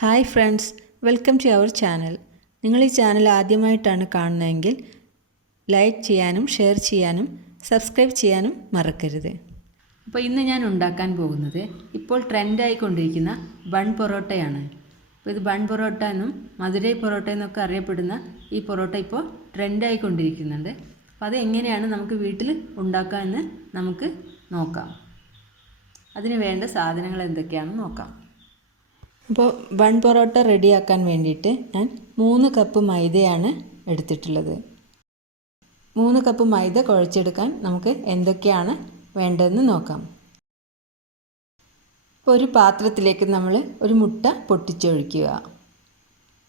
Hi friends, welcome to our channel. നിങ്ങൾ ഈ channel ആദ്യമായിട്ടാണ് കാണുന്നതെങ്കിൽ ലൈക്ക് ചെയ്യാനും ഷെയർ ചെയ്യാനും സബ്സ്ക്രൈബ് ചെയ്യാനും മറക്കരുത്. അപ്പോൾ ഇന്ന് ഞാൻ ഉണ്ടാക്കാൻ പോകുന്നത് ഇപ്പോൾ ട്രെൻഡായിക്കൊണ്ടിരിക്കുന്ന ബൺ പൊറോട്ടയാണ്. അപ്പോൾ ഇത് ബൺ പൊറോട്ട എന്നും മധുരൈ പൊറോട്ട എന്നൊക്കെ അറിയപ്പെടുന്ന ഈ പൊറോട്ട ഇപ്പോൾ ട്രെൻഡായിക്കൊണ്ടിരിക്കുന്നുണ്ട്. അപ്പോൾ അത് എങ്ങനെയാണ് നമുക്ക് വീട്ടിൽ ഉണ്ടാക്കാമെന്ന് നമുക്ക് നോക്കാം. അതിന് വേണ്ട സാധനങ്ങൾ എന്തൊക്കെയാണെന്ന് നോക്കാം. അപ്പോൾ ബൺ പൊറോട്ട റെഡിയാക്കാൻ വേണ്ടിയിട്ട് ഞാൻ 3 കപ്പ് മൈദയാണ് എടുത്തിട്ടുള്ളത്. 3 കപ്പ് മൈദ കുഴച്ചെടുക്കാൻ നമുക്ക് എന്തൊക്കെയാണ് വേണ്ടതെന്ന് നോക്കാം. ഇപ്പോൾ ഒരു പാത്രത്തിലേക്ക് നമ്മൾ ഒരു മുട്ട പൊട്ടിച്ചൊഴിക്കുക.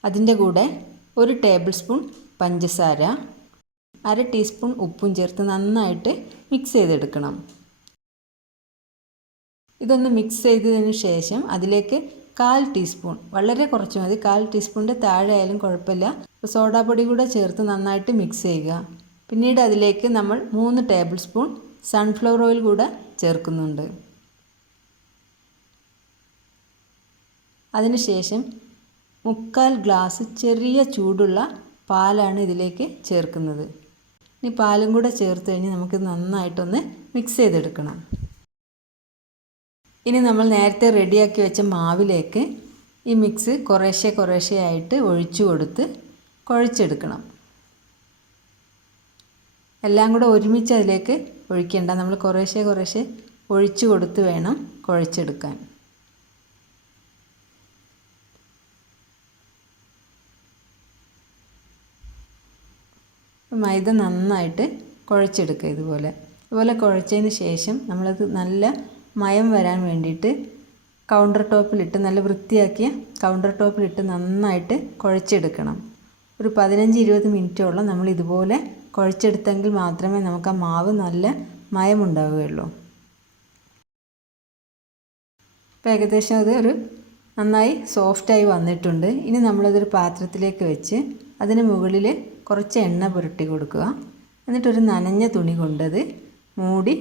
അതിൻ്റെ കൂടെ 1 ടേബിൾ സ്പൂൺ പഞ്ചസാര, 1/2 ടീസ്പൂൺ ഉപ്പും ചേർത്ത് നന്നായിട്ട് മിക്സ് ചെയ്തെടുക്കണം. ഇതൊന്ന് മിക്സ് ചെയ്തതിന് ശേഷം അതിലേക്ക് 1/4 ടീസ്പൂൺ, വളരെ കുറച്ച് മതി, 1/4 ടീസ്പൂണിൻ്റെ താഴെ ആയാലും കുഴപ്പമില്ല, സോഡാപ്പൊടി കൂടെ ചേർത്ത് നന്നായിട്ട് മിക്സ് ചെയ്യുക. പിന്നീട് അതിലേക്ക് നമ്മൾ 3 ടേബിൾ സ്പൂൺ സൺഫ്ലവർ ഓയിൽ കൂടെ ചേർക്കുന്നുണ്ട്. അതിനുശേഷം 3/4 ഗ്ലാസ് ചെറിയ ചൂടുള്ള പാലാണ് ഇതിലേക്ക് ചേർക്കുന്നത്. ഇനി പാലും കൂടെ ചേർത്ത് കഴിഞ്ഞ് നമുക്ക് നന്നായിട്ടൊന്ന് മിക്സ് ചെയ്തെടുക്കണം. ഇനി നമ്മൾ നേരത്തെ റെഡിയാക്കി വെച്ച മാവിലേക്ക് ഈ മിക്സ് കുറേശ്ശെ ആയിട്ട് ഒഴിച്ചു കൊടുത്ത് കുഴച്ചെടുക്കണം. എല്ലാം കൂടെ ഒരുമിച്ച് അതിലേക്ക് ഒഴിക്കേണ്ട, നമ്മൾ കുറേശ്ശെ ഒഴിച്ചു കൊടുത്ത് വേണം കുഴച്ചെടുക്കാൻ. മൈദ നന്നായിട്ട് കുഴച്ചെടുക്കുക. ഇതുപോലെ കുഴച്ചതിന് ശേഷം നമ്മളത് നല്ല മയം വരാൻ വേണ്ടിയിട്ട് കൗണ്ടർ ടോപ്പിലിട്ട്, നല്ല വൃത്തിയാക്കിയ കൗണ്ടർ ടോപ്പിലിട്ട് നന്നായിട്ട് കുഴച്ചെടുക്കണം. ഒരു 15-20 മിനിറ്റോളം നമ്മൾ ഇതുപോലെ കുഴച്ചെടുത്തെങ്കിൽ മാത്രമേ നമുക്ക് ആ മാവ് നല്ല മയമുണ്ടാവുകയുള്ളൂ. ഇപ്പോൾ ഏകദേശം അത് നന്നായി സോഫ്റ്റായി വന്നിട്ടുണ്ട്. ഇനി നമ്മളതൊരു പാത്രത്തിലേക്ക് വെച്ച് അതിന് മുകളിൽ കുറച്ച് എണ്ണ പുരട്ടി കൊടുക്കുക. എന്നിട്ടൊരു നനഞ്ഞ തുണി കൊണ്ടത് മൂടി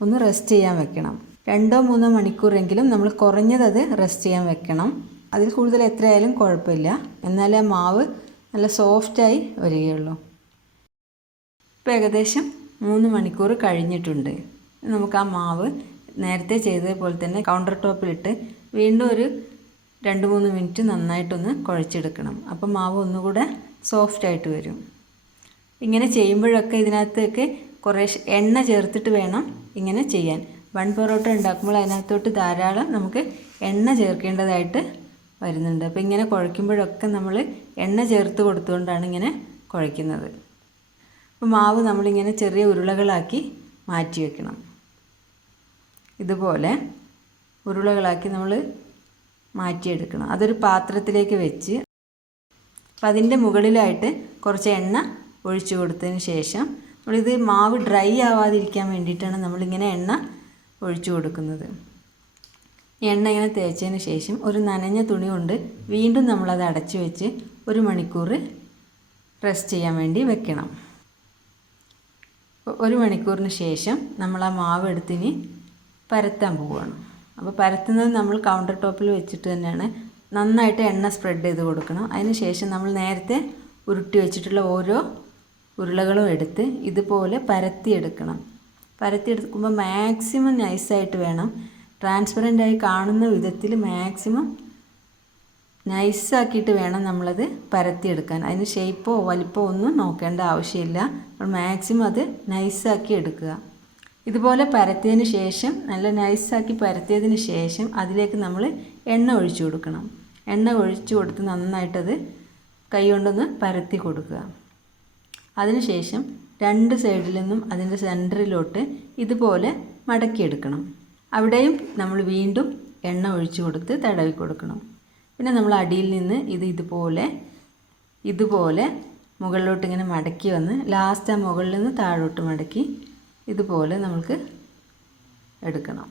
ഒന്ന് റെസ്റ്റ് ചെയ്യാൻ വെക്കണം. 2-3 മണിക്കൂറെങ്കിലും നമ്മൾ കുറഞ്ഞത് അത് റെസ്റ്റ് ചെയ്യാൻ വെക്കണം. അതിൽ കൂടുതൽ എത്രയായാലും കുഴപ്പമില്ല, എന്നാലേ ആ മാവ് നല്ല സോഫ്റ്റായി വരികയുള്ളൂ. ഇപ്പോൾ ഏകദേശം 3 മണിക്കൂർ കഴിഞ്ഞിട്ടുണ്ട്. നമുക്ക് ആ മാവ് നേരത്തെ ചെയ്തതുപോലെ തന്നെ കൗണ്ടർ ടോപ്പിലിട്ട് വീണ്ടും ഒരു 2-3 മിനിറ്റ് നന്നായിട്ടൊന്ന് കുഴച്ചെടുക്കണം. അപ്പോൾ മാവ് ഒന്നുകൂടെ സോഫ്റ്റായിട്ട് വരും. ഇങ്ങനെ ചെയ്യുമ്പോഴൊക്കെ ഇതിനകത്തേക്ക് കുറേ എണ്ണ ചേർത്തിട്ട് വേണം ഇങ്ങനെ ചെയ്യാൻ. ബൺ പൊറോട്ട ഉണ്ടാക്കുമ്പോൾ അതിനകത്തോട്ട് ധാരാളം നമുക്ക് എണ്ണ ചേർക്കേണ്ടതായിട്ട് വരുന്നുണ്ട്. അപ്പോൾ ഇങ്ങനെ കുഴയ്ക്കുമ്പോഴൊക്കെ നമ്മൾ എണ്ണ ചേർത്ത് കൊടുത്തുകൊണ്ടാണ് ഇങ്ങനെ കുഴയ്ക്കുന്നത്. അപ്പോൾ മാവ് നമ്മളിങ്ങനെ ചെറിയ ഉരുളകളാക്കി മാറ്റി വയ്ക്കണം. ഇതുപോലെ ഉരുളകളാക്കി നമ്മൾ മാറ്റിയെടുക്കണം. അതൊരു പാത്രത്തിലേക്ക് വെച്ച് അപ്പം അതിൻ്റെ മുകളിലായിട്ട് കുറച്ച് എണ്ണ ഒഴിച്ചു കൊടുത്തതിന് ശേഷം നമ്മളിത് മാവ് ഡ്രൈ ആവാതിരിക്കാൻ വേണ്ടിയിട്ടാണ് നമ്മളിങ്ങനെ എണ്ണ ഒഴിച്ചു കൊടുക്കുന്നത്. എണ്ണ ഇങ്ങനെ തേച്ചതിന് ശേഷം ഒരു നനഞ്ഞ തുണി കൊണ്ട് വീണ്ടും നമ്മളത് അടച്ചു വെച്ച് 1 മണിക്കൂർ റെസ്റ്റ് ചെയ്യാൻ വേണ്ടി വെക്കണം. 1 മണിക്കൂറിന് ശേഷം നമ്മൾ ആ മാവ് എടുത്തിനി പരത്താൻ പോവുകയാണ്. അപ്പോൾ പരത്തുന്നത് നമ്മൾ കൗണ്ടർ ടോപ്പിൽ വെച്ചിട്ട് തന്നെയാണ്. നന്നായിട്ട് എണ്ണ സ്പ്രെഡ് ചെയ്ത് കൊടുക്കണം. അതിന് ശേഷം നമ്മൾ നേരത്തെ ഉരുട്ടി വെച്ചിട്ടുള്ള ഓരോ ഉരുളകളും എടുത്ത് ഇതുപോലെ പരത്തിയെടുക്കണം. പരത്തിയെടുക്കുമ്പോൾ മാക്സിമം നൈസായിട്ട് വേണം, ട്രാൻസ്പെറൻ്റായി കാണുന്ന വിധത്തിൽ മാക്സിമം നൈസാക്കിയിട്ട് വേണം നമ്മളത് പരത്തിയെടുക്കാൻ. അതിന് ഷേപ്പോ വലിപ്പോ ഒന്നും നോക്കേണ്ട ആവശ്യമില്ല. നമ്മൾ മാക്സിമം അത് നൈസാക്കി എടുക്കുക. ഇതുപോലെ പരത്തിയതിന് ശേഷം, നല്ല നൈസാക്കി പരത്തിയതിന് ശേഷം അതിലേക്ക് നമ്മൾ എണ്ണ ഒഴിച്ചു കൊടുക്കണം. എണ്ണ ഒഴിച്ചു കൊടുത്ത് നന്നായിട്ടത് കൈ കൊണ്ടൊന്ന് പരത്തി കൊടുക്കുക. അതിനുശേഷം 2 സൈഡിൽ നിന്നും അതിൻ്റെ സെൻറ്ററിലോട്ട് ഇതുപോലെ മടക്കിയെടുക്കണം. അവിടെയും നമ്മൾ വീണ്ടും എണ്ണ ഒഴിച്ചു കൊടുത്ത് തടവി കൊടുക്കണം. പിന്നെ നമ്മൾ അടിയിൽ നിന്ന് ഇതുപോലെ മുകളിലോട്ട് ഇങ്ങനെ മടക്കി വന്ന് ലാസ്റ്റ് ആ മുകളിൽ നിന്ന് താഴോട്ട് മടക്കി ഇതുപോലെ നമുക്ക് എടുക്കണം.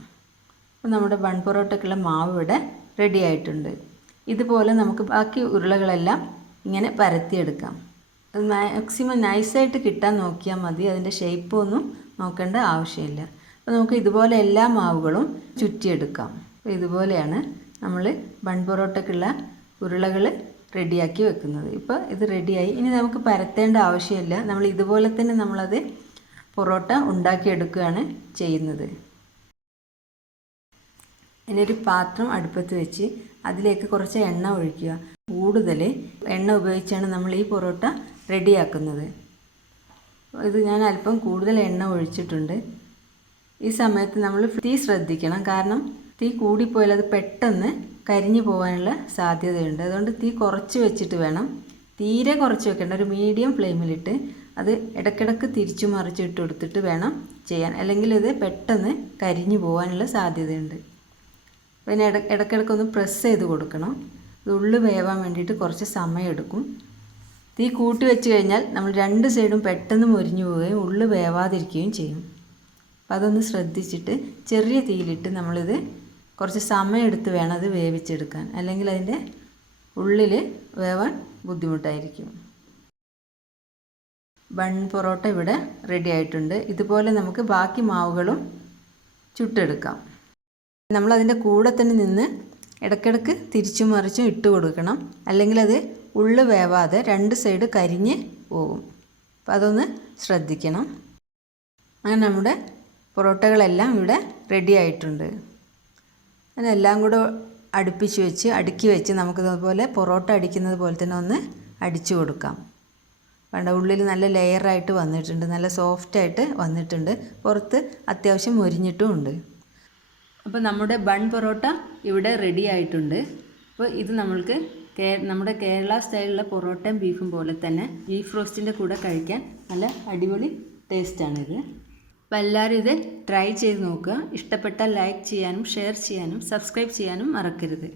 അപ്പോൾ നമ്മുടെ ബൺ പൊറോട്ടയ്ക്കുള്ള മാവ് ഇവിടെ റെഡി ആയിട്ടുണ്ട്. ഇതുപോലെ നമുക്ക് ബാക്കി ഉരുളകളെല്ലാം ഇങ്ങനെ പരത്തിയെടുക്കാം. അത് മാക്സിമം നൈസായിട്ട് കിട്ടാൻ നോക്കിയാൽ മതി, അതിൻ്റെ ഷേപ്പൊന്നും നോക്കേണ്ട ആവശ്യമില്ല. അപ്പോൾ നമുക്ക് ഇതുപോലെ എല്ലാ മാവുകളും ചുറ്റിയെടുക്കാം. അപ്പോൾ ഇതുപോലെയാണ് നമ്മൾ ബൺ പൊറോട്ടയ്ക്കുള്ള ഉരുളകൾ റെഡിയാക്കി വെക്കുന്നത്. ഇപ്പോൾ ഇത് റെഡിയായി. ഇനി നമുക്ക് പരത്തേണ്ട ആവശ്യമില്ല. നമ്മൾ ഇതുപോലെ തന്നെ നമ്മളത് പൊറോട്ട ഉണ്ടാക്കിയെടുക്കുകയാണ് ചെയ്യുന്നത്. ഇനി ഒരു പാത്രം അടുപ്പത്ത് വെച്ച് അതിലേക്ക് കുറച്ച് എണ്ണ ഒഴിക്കുക. കൂടുതൽ എണ്ണ ഉപയോഗിച്ചാണ് നമ്മൾ ഈ പൊറോട്ട റെഡിയാക്കുന്നത്. ഇത് ഞാൻ അല്പം കൂടുതൽ എണ്ണ ഒഴിച്ചിട്ടുണ്ട്. ഈ സമയത്ത് നമ്മൾ തീ ശ്രദ്ധിക്കണം. കാരണം തീ കൂടിപ്പോയാൽ അത് പെട്ടെന്ന് കരിഞ്ഞു പോകാനുള്ള സാധ്യതയുണ്ട്. അതുകൊണ്ട് തീ കുറച്ച് വെച്ചിട്ട് വേണം. തീരെ കുറച്ച് വെക്കേണ്ട, ഒരു മീഡിയം ഫ്ലെയിമിലിട്ട് അത് ഇടയ്ക്കിടയ്ക്ക് തിരിച്ചു മറിച്ചിട്ട് കൊടുത്തിട്ട് വേണം ചെയ്യാൻ. അല്ലെങ്കിൽ ഇത് പെട്ടെന്ന് കരിഞ്ഞു പോകാനുള്ള സാധ്യതയുണ്ട്. പിന്നെ ഇടയ്ക്കിടയ്ക്കൊന്ന് പ്രസ് ചെയ്ത് കൊടുക്കണം. ഇത് ഉള്ളു വേവാൻ വേണ്ടിയിട്ട് കുറച്ച് സമയം എടുക്കും. തീ കൂട്ടി വെച്ച് കഴിഞ്ഞാൽ നമ്മൾ രണ്ട് സൈഡും പെട്ടെന്ന് മൊരിഞ്ഞു പോവുകയും ഉള്ളു വേവാതിരിക്കുകയും ചെയ്യും. അപ്പോൾ അതൊന്ന് ശ്രദ്ധിച്ചിട്ട് ചെറിയ തീയിലിട്ട് നമ്മളിത് കുറച്ച് സമയം എടുത്ത് വേണം അത് വേവിച്ചെടുക്കാൻ. അല്ലെങ്കിൽ അതിൻ്റെ ഉള്ളിൽ വേവാൻ ബുദ്ധിമുട്ടായിരിക്കും. ബൺ പൊറോട്ട ഇവിടെ റെഡി ആയിട്ടുണ്ട്. ഇതുപോലെ നമുക്ക് ബാക്കി മാവുകളും ചുട്ടെടുക്കാം. നമ്മളതിൻ്റെ കൂടെ തന്നെ നിന്ന് ഇടയ്ക്കിടയ്ക്ക് തിരിച്ചും മറിച്ചും ഇട്ട് കൊടുക്കണം. അല്ലെങ്കിൽ അത് ഉള്ളു വേവാതെ രണ്ട് സൈഡ് കരിഞ്ഞ് പോകും. അപ്പോൾ അതൊന്ന് ശ്രദ്ധിക്കണം. അങ്ങനെ നമ്മുടെ പൊറോട്ടകളെല്ലാം ഇവിടെ റെഡി ആയിട്ടുണ്ട്. അതിനെല്ലാം കൂടെ അടുക്കി വെച്ച് നമുക്കിതുപോലെ പൊറോട്ട അടിക്കുന്നത് പോലെ തന്നെ ഒന്ന് അടിച്ചു കൊടുക്കാം. വേണ്ട, ഉള്ളിൽ നല്ല ലെയറായിട്ട് വന്നിട്ടുണ്ട്, നല്ല സോഫ്റ്റായിട്ട് വന്നിട്ടുണ്ട്, പുറത്ത് അത്യാവശ്യം മൊരിഞ്ഞിട്ടും ഉണ്ട്. അപ്പോൾ നമ്മുടെ ബൺ പൊറോട്ട ഇവിടെ റെഡി ആയിട്ടുണ്ട്. അപ്പോൾ ഇത് നമ്മൾക്ക് നമ്മുടെ കേരള സ്റ്റൈലിലുള്ള പൊറോട്ടയും ബീഫും പോലെ തന്നെ ബീഫ് റോസ്റ്റിൻ്റെ കൂടെ കഴിക്കാൻ നല്ല അടിപൊളി ടേസ്റ്റാണിത്. അപ്പോൾ എല്ലാവരും ഇത് ട്രൈ ചെയ്ത് നോക്കുക. ഇഷ്ടപ്പെട്ടാൽ ലൈക്ക് ചെയ്യാനും ഷെയർ ചെയ്യാനും സബ്സ്ക്രൈബ് ചെയ്യാനും മറക്കരുത്.